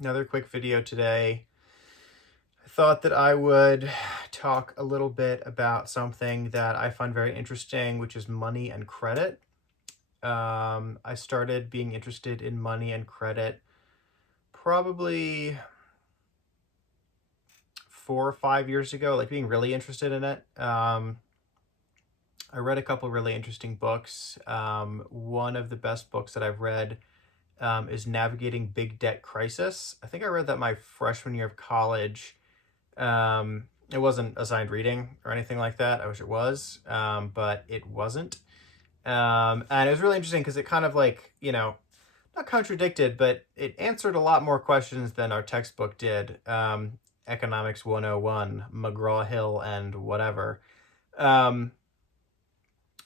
Another quick video today. I thought that I would talk a little bit about something that I find very interesting, which is money and credit. I started being interested in money and credit probably 4 or 5 years ago, like being really interested in it. I read a couple really interesting books. One of the best books that I've read is Navigating Big Debt Crisis. I think I read that my freshman year of college. It wasn't assigned reading or anything like that. I wish it was, but it wasn't. And it was really interesting because it kind of like, not contradicted, but it answered a lot more questions than our textbook did. Economics 101, McGraw-Hill and whatever. Um,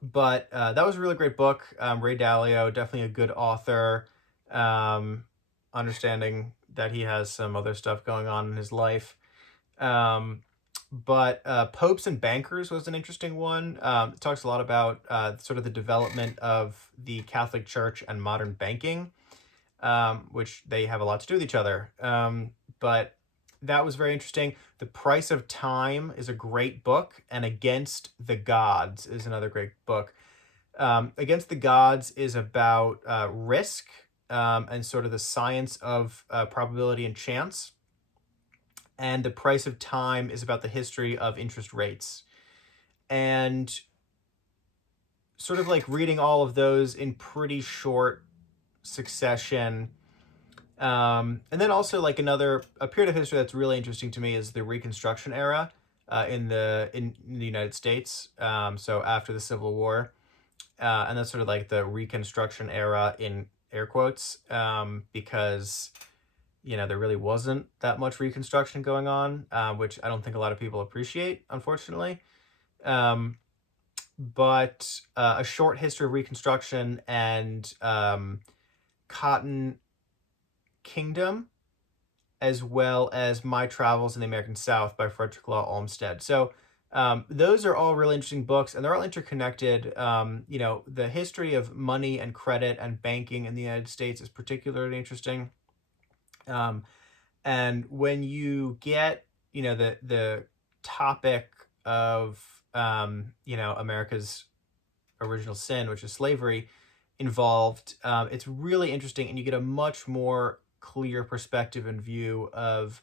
but that was a really great book. Ray Dalio, definitely a good author. Um, Understanding that he has some other stuff going on in his life. But Popes and Bankers was an interesting one. It talks a lot about sort of the development of the Catholic Church and modern banking, which they have a lot to do with each other. But that was very interesting. The Price of Time is a great book, and Against the Gods is another great book. Against the Gods is about risk and sort of the science of probability and chance. And The Price of Time is about the history of interest rates. And sort of like reading all of those in pretty short succession. And then also like a period of history that's really interesting to me is the Reconstruction era in the United States. So after the Civil War, and that's sort of like the Reconstruction era in air quotes, because there really wasn't that much Reconstruction going on, which I don't think a lot of people appreciate, unfortunately. But a short history of Reconstruction and Cotton Kingdom, as well as My Travels in the American South by Frederick Law Olmsted. So those are all really interesting books, and they're all interconnected. The history of money and credit and banking in the United States is particularly interesting. Um, and when you get, the topic of, America's original sin, which is slavery, involved, it's really interesting, and you get a much more clear perspective and view of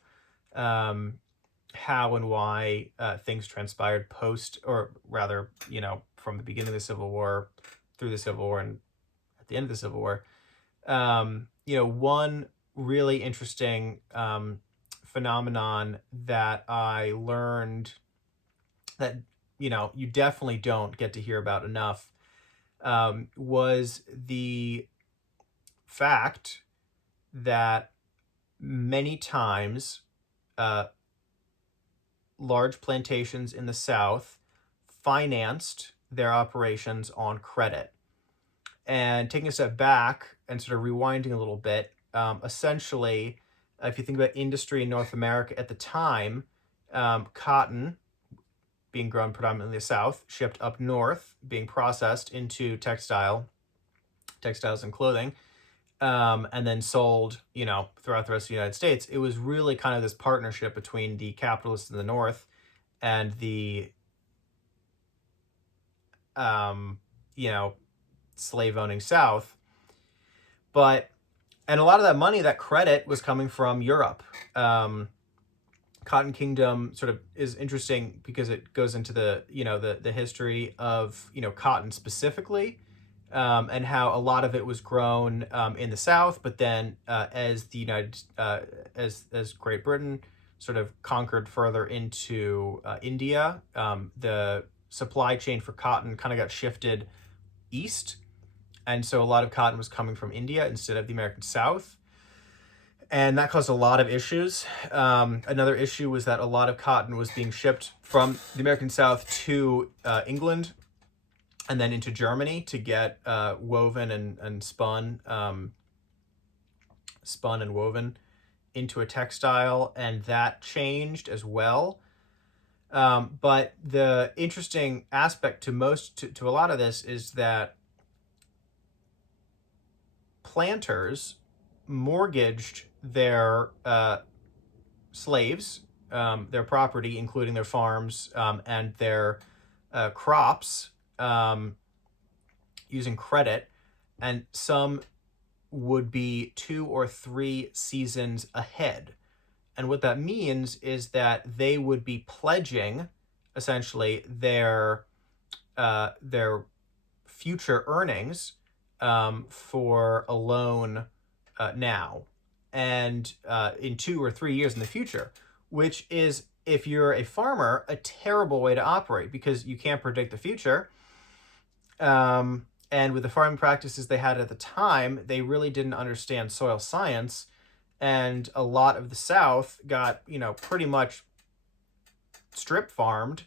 how and why things transpired post, or rather, from the beginning of the Civil War through the Civil War and at the end of the Civil War. One really interesting phenomenon that I learned that, you definitely don't get to hear about enough, was the fact that many times large plantations in the South financed their operations on credit. And taking a step back and sort of rewinding a little bit, essentially, if you think about industry in North America at the time, cotton being grown predominantly in the South, shipped up north, being processed into textiles and clothing, and then sold, throughout the rest of the United States. It was really kind of this partnership between the capitalists in the North and the, you know, slave owning South. And a lot of that money, that credit, was coming from Europe. Cotton Kingdom sort of is interesting because it goes into the history of, cotton specifically, and how a lot of it was grown in the South, but then as as Great Britain sort of conquered further into India, the supply chain for cotton kind of got shifted east, and so a lot of cotton was coming from India instead of the American South. And that caused a lot of issues. Another issue was that a lot of cotton was being shipped from the American South to England and then into Germany to get woven and spun and woven into a textile, and that changed as well. But the interesting aspect to a lot of this is that planters mortgaged their slaves, their property, including their farms and their crops, using credit, and some would be 2 or 3 seasons ahead. And what that means is that they would be pledging essentially their future earnings for a loan now and in 2 or 3 years in the future, which is, if you're a farmer, a terrible way to operate because you can't predict the future. And with the farming practices they had at the time, they really didn't understand soil science. And a lot of the South got, pretty much strip farmed.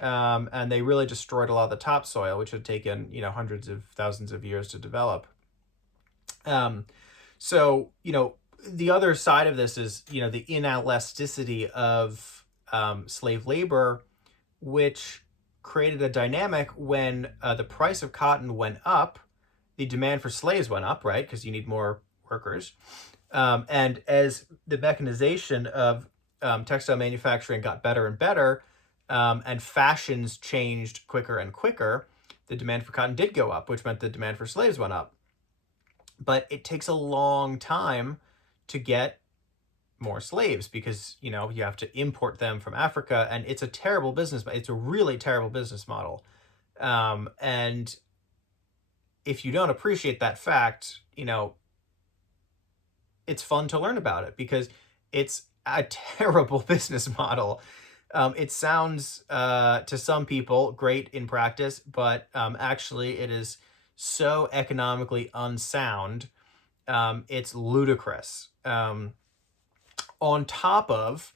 And they really destroyed a lot of the topsoil, which had taken, hundreds of thousands of years to develop. So, the other side of this is, the inelasticity of slave labor, which created a dynamic when the price of cotton went up, the demand for slaves went up, right? Because you need more workers. And as the mechanization of textile manufacturing got better and better, and fashions changed quicker and quicker, the demand for cotton did go up, which meant the demand for slaves went up. But it takes a long time to get more slaves because, you have to import them from Africa, and it's a terrible business, but it's a really terrible business model. And if you don't appreciate that fact, it's fun to learn about it because it's a terrible business model. It sounds to some people great in practice, but actually it is so economically unsound. It's ludicrous. On top of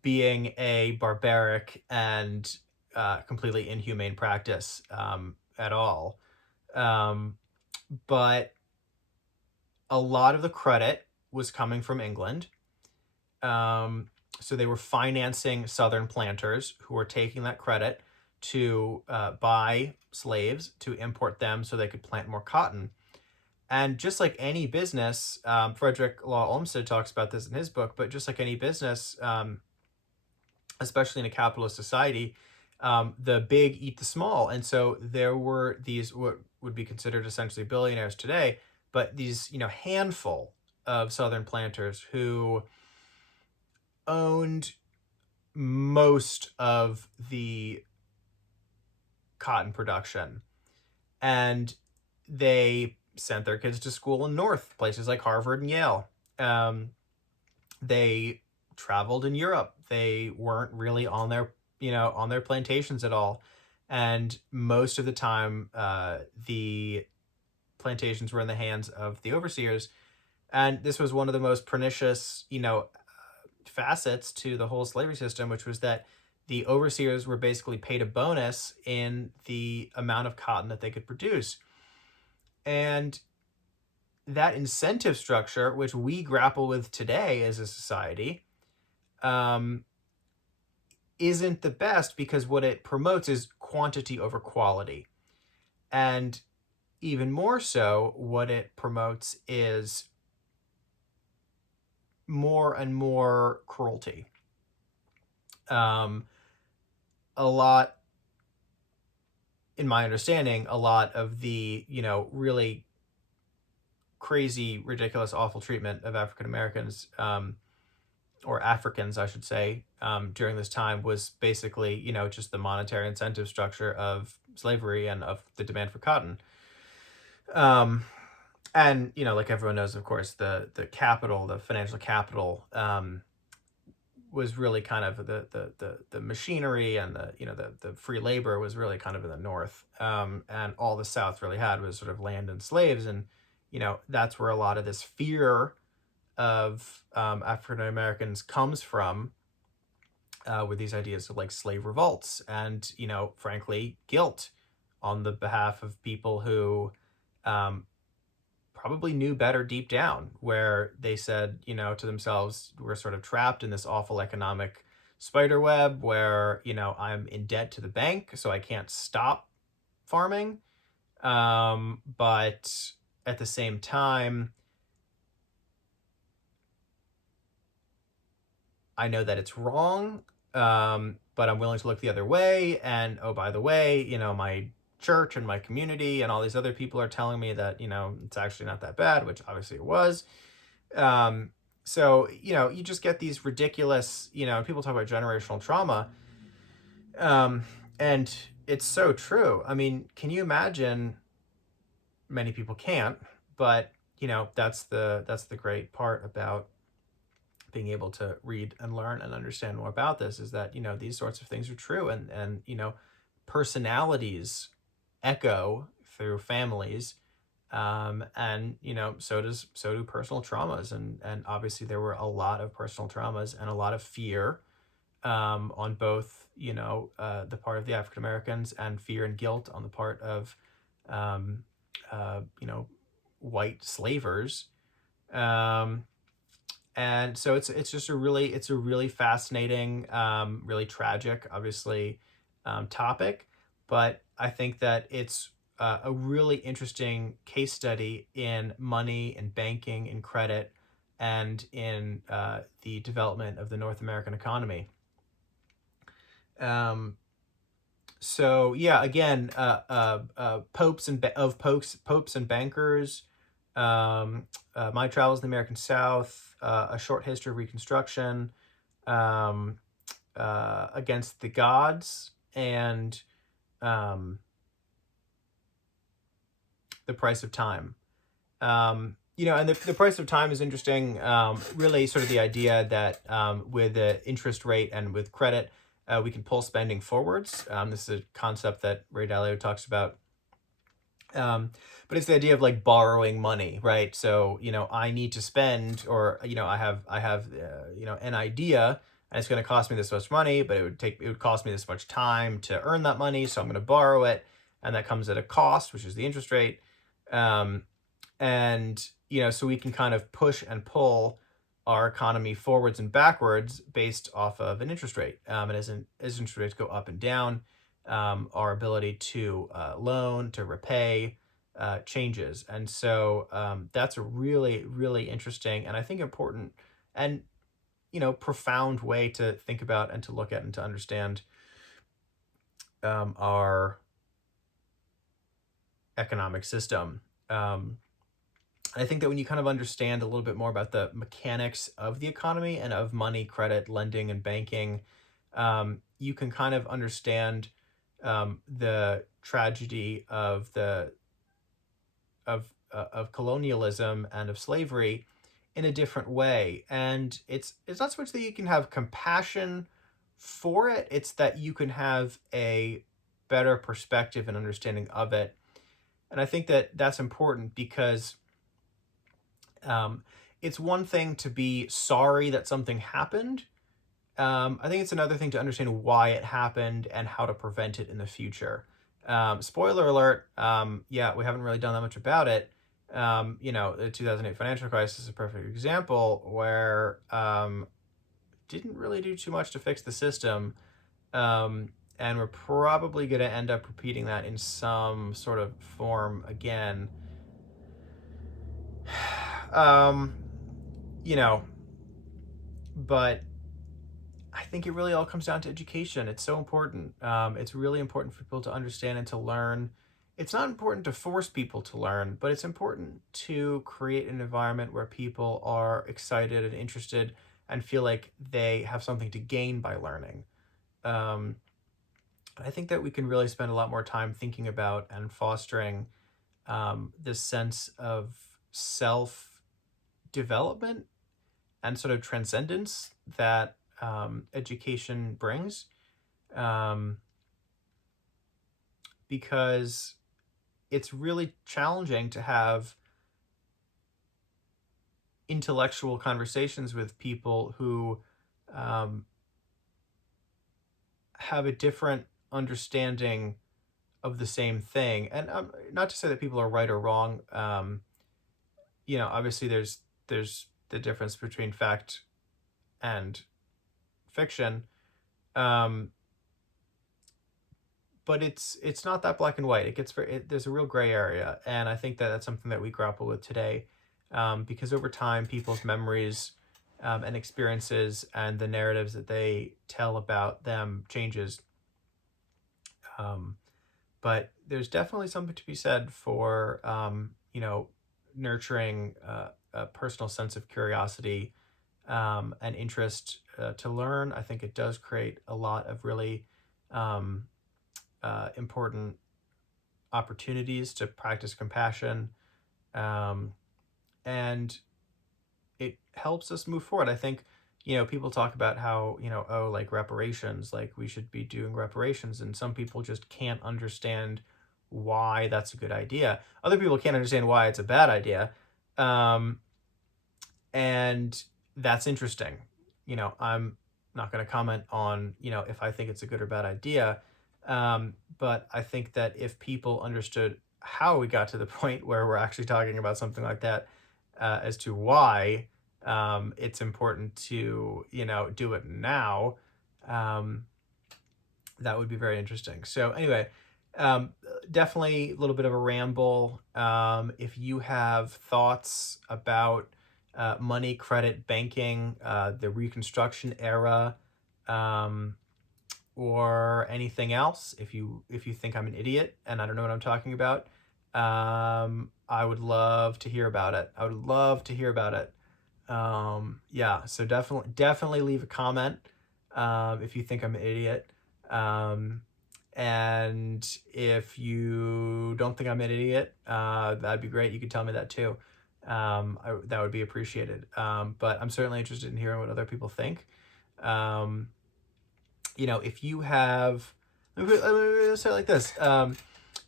being a barbaric and completely inhumane practice at all. But a lot of the credit was coming from England. So they were financing Southern planters who were taking that credit to buy slaves, to import them so they could plant more cotton. And just like any business, Frederick Law Olmsted talks about this in his book, but just like any business, especially in a capitalist society, the big eat the small. And so there were these, what would be considered essentially billionaires today, but these, handful of Southern planters who owned most of the cotton production. And they sent their kids to school in North, places like Harvard and Yale. They traveled in Europe. They weren't really on their plantations at all. And most of the time, the plantations were in the hands of the overseers. And this was one of the most pernicious, facets to the whole slavery system, which was that the overseers were basically paid a bonus in the amount of cotton that they could produce. And that incentive structure, which we grapple with today as a society, isn't the best because what it promotes is quantity over quality. And even more so, what it promotes is more and more cruelty. A lot, in my understanding, a lot of the, really crazy, ridiculous, awful treatment of African Americans, or Africans, I should say, during this time was basically, just the monetary incentive structure of slavery and of the demand for cotton. And, like everyone knows, of course, the capital, the financial capital, was really kind of the machinery, and the free labor was really kind of in the North. And all the South really had was sort of land and slaves. And, that's where a lot of this fear of African Americans comes from, with these ideas of like slave revolts and, frankly, guilt on the behalf of people who probably knew better deep down, where they said, to themselves, we're sort of trapped in this awful economic spider web where, I'm in debt to the bank, so I can't stop farming. But at the same time, I know that it's wrong, but I'm willing to look the other way. And oh, by the way, my church and my community and all these other people are telling me that, it's actually not that bad, which obviously it was. Um, so, you just get these ridiculous, people talk about generational trauma. Um, and it's so true. I mean, can you imagine? Many people can't, but that's the great part about being able to read and learn and understand more about this, is that these sorts of things are true, and personalities echo through families, and so do personal traumas, and obviously there were a lot of personal traumas and a lot of fear, on both the part of the African Americans, and fear and guilt on the part of um, you know white slavers. um, and so it's a really fascinating, really tragic, obviously, topic, but I think that it's a really interesting case study in money and banking and credit, and in the development of the North American economy. Um, so yeah, again, popes and bankers, my travels in the American South, a short history of Reconstruction, um, against the gods, and um, the price of time. And the price of time is interesting. Really, sort of the idea that, with the interest rate and with credit, we can pull spending forwards. This is a concept that Ray Dalio talks about. But it's the idea of like borrowing money, right? So I need to spend, or I have an idea, and it's going to cost me this much money, but it would cost me this much time to earn that money, so I'm going to borrow it, and that comes at a cost, which is the interest rate. Um, and so we can kind of push and pull our economy forwards and backwards based off of an interest rate. And as interest rates go up and down, our ability to loan, to repay, changes. And so, that's a really, really interesting, and I think important, and profound way to think about and to look at and to understand, our economic system. I think that when you kind of understand a little bit more about the mechanics of the economy and of money, credit, lending, and banking, you can kind of understand, the tragedy of colonialism and of slavery in a different way. And it's not so much that you can have compassion for it; it's that you can have a better perspective and understanding of it. And I think that that's important because, um, it's one thing to be sorry that something happened. I think it's another thing to understand why it happened and how to prevent it in the future. Spoiler alert, yeah, we haven't really done that much about it. The 2008 financial crisis is a perfect example where, didn't really do too much to fix the system. And we're probably going to end up repeating that in some sort of form again. Um, you know, but I think it really all comes down to education. It's so important. It's really important for people to understand and to learn. It's not important to force people to learn, but it's important to create an environment where people are excited and interested and feel like they have something to gain by learning. Um, I think that we can really spend a lot more time thinking about and fostering, this sense of self development and sort of transcendence that, education brings, um, because it's really challenging to have intellectual conversations with people who, um, have a different understanding of the same thing. And, not to say that people are right or wrong. Obviously, there's the difference between fact and fiction. Um, but it's not that black and white. There's a real gray area, and I think that that's something that we grapple with today, because over time, people's memories, and experiences and the narratives that they tell about them changes. Um, but there's definitely something to be said for, nurturing a personal sense of curiosity and interest to learn. I think it does create a lot of really um, important opportunities to practice compassion, um, and it helps us move forward. I think, people talk about how, oh, like reparations, like we should be doing reparations, and some people just can't understand why that's a good idea. Other people can't understand why it's a bad idea. Um, and that's interesting. I'm not going to comment on, if I think it's a good or bad idea. But I think that if people understood how we got to the point where we're actually talking about something like that, as to why it's important to, do it now, um, that would be very interesting. So anyway, um, definitely a little bit of a ramble. If you have thoughts about money, credit, banking, the Reconstruction era, um, or anything else, if you think I'm an idiot and I don't know what I'm talking about, I would love to hear about it. I would love to hear about it. Yeah, so definitely leave a comment if you think I'm an idiot. Um, and if you don't think I'm an idiot, that'd be great. You could tell me that too. That would be appreciated. But I'm certainly interested in hearing what other people think. Um, if you have, let me say it like this.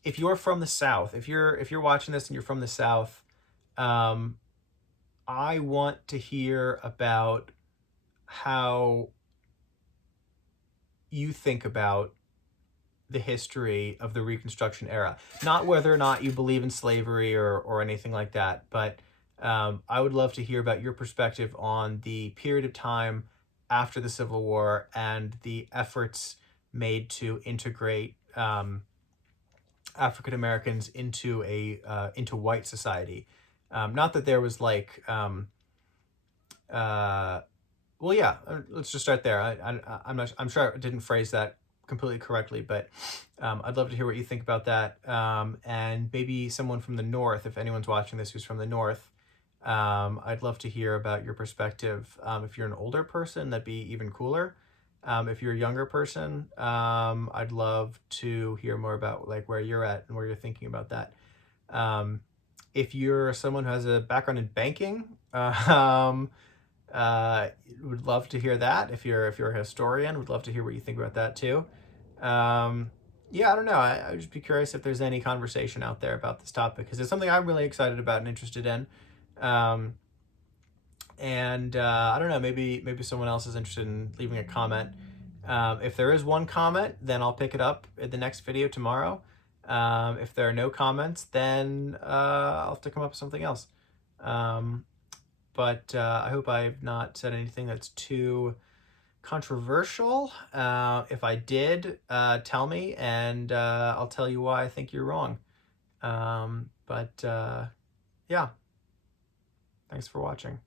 If you're from the South, if you're watching this and you're from the South, um, I want to hear about how you think about the history of the Reconstruction era. Not whether or not you believe in slavery or anything like that, but I would love to hear about your perspective on the period of time after the Civil War and the efforts made to integrate African Americans into white society. Not that there was like well, yeah. Let's just start there. I'm not. I'm sure I didn't phrase that completely correctly, but I'd love to hear what you think about that. And maybe someone from the North, if anyone's watching this who's from the North, I'd love to hear about your perspective. If you're an older person, that'd be even cooler. If you're a younger person, I'd love to hear more about like where you're at and where you're thinking about that. Um, if you're someone who has a background in banking, would love to hear that. If you're a historian, would love to hear what you think about that too. Yeah, I don't know. I would just be curious if there's any conversation out there about this topic because it's something I'm really excited about and interested in. Um, and I don't know. Maybe someone else is interested in leaving a comment. If there is one comment, then I'll pick it up in the next video tomorrow. If there are no comments, then I'll have to come up with something else. But I hope I've not said anything that's too controversial. If I did, tell me, and I'll tell you why I think you're wrong. But yeah, thanks for watching.